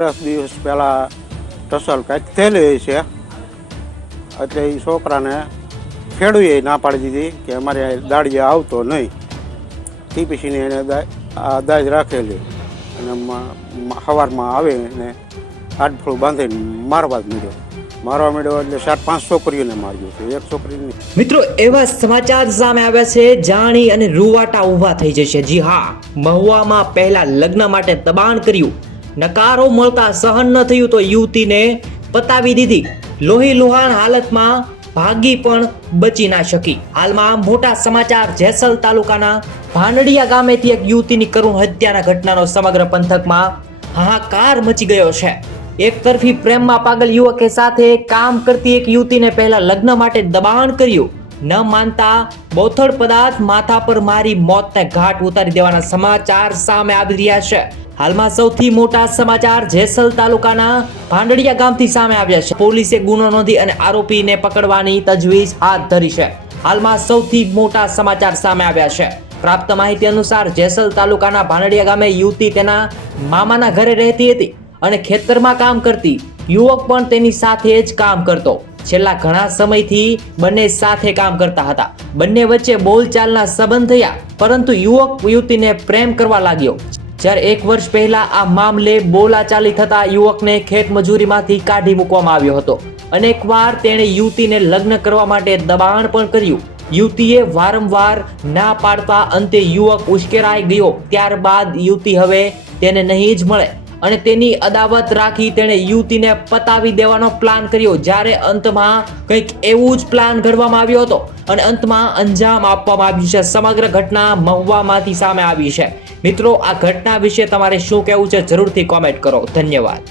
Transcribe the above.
10 દિવસ પહેલાં ટસલ કાંઈક થયેલી છે, એટલે એ છોકરાને ખેડૂએ ના પાડી દીધી કે અમારે દાડિયા આવતો નહીં. તે પછીની એને દાજ રાખેલી અને સવારમાં આવે ને આડફળું બાંધીને મારવા જ માંડ્યો એટલે 4-5 છોકરીઓને માર્યો છે, એક છોકરીને. મિત્રો, એવા સમાચાર સામે આવ્યા છે, જાણી અને રૂવાટા ઊભા થઈ જશે. જી હા, મહુવામાં પહેલા લગ્ન માટે દબાણ કર્યું, નકારો મળતા સહન ન થયું તો યુવતીને પતાવી દીધી. લોહી લુહાણ હાલતમાં ભાગી પણ બચી ના શકી. હાલમાં મોટા સમાચાર. જેસલ તાલુકાના ભાનડિયા ગામેથી એક યુવતીની કરુણ હત્યાના ઘટનાનો સમગ્ર પંથકમાં હાહાકાર મચી ગયો છે. એક તરફી પ્રેમમાં પાગલ યુવકે સાથે કામ કરતી એક યુવતીને પહેલા લગ્ન માટે દબાણ કર્યું. ન માનતા બોથડ પદાર્થ માથા પર મારી મોતને ઘાટ ઉતારી દેવાના સમાચાર સામે આવી રહ્યા છે. હાલમાં સૌથી મોટા સમાચાર જેસલ તાલુકાના ભાંડડિયા ગામથી સામે આવ્યા છે. પોલીસે ગુનો નોંધી અને આરોપીને પકડવાની તજવીજ હાથ ધરી છે. હાલમાં સૌથી મોટા સમાચાર સામે આવ્યા છે. પ્રાપ્ત માહિતી અનુસાર જેસલ તાલુકાના ભાંડડિયા ગામે યુવતી તેના મામાના ઘરે રહેતી હતી અને ખેતરમાં કામ કરતી. યુવક પણ તેની સાથે જ કામ કરતો. છેલ્લા ઘણા સમયથી બંને સાથે કામ કરતા હતા. બંને વચ્ચે બોલચાલના સંબંધ થયા, પરંતુ યુવક યુવતીને પ્રેમ કરવા લાગ્યો. જ્યારે 1 વર્ષ પહેલા આ મામલે બોલાચાલી થતા યુવકને ખેત મજૂરીમાંથી કાઢી મૂકવામાં આવ્યો હતો. અનેકવાર તેણે યુવતીને લગ્ન કરવા માટે દબાણ પણ કર્યું. યુવતીએ વારંવાર ના પાડતા અંતે યુવક ઉશ્કેરાઈ ગયો. ત્યારબાદ યુવતી હવે તેને નહીં જ મળે અને તેની અદાવત રાખી તેણે યુવતીને પતાવી દેવાનો પ્લાન કર્યો. જ્યારે અંતમાં કંઈક એવું જ પ્લાન ઘડવામાં આવ્યો હતો અને અંતમાં અંજામ આપવામાં આવ્યું છે. સમગ્ર ઘટના મહુવામાંથી સામે આવી છે. મિત્રો, આ ઘટના વિશે તમારે શું કહેવું છે જરૂરથી કોમેન્ટ કરો. ધન્યવાદ.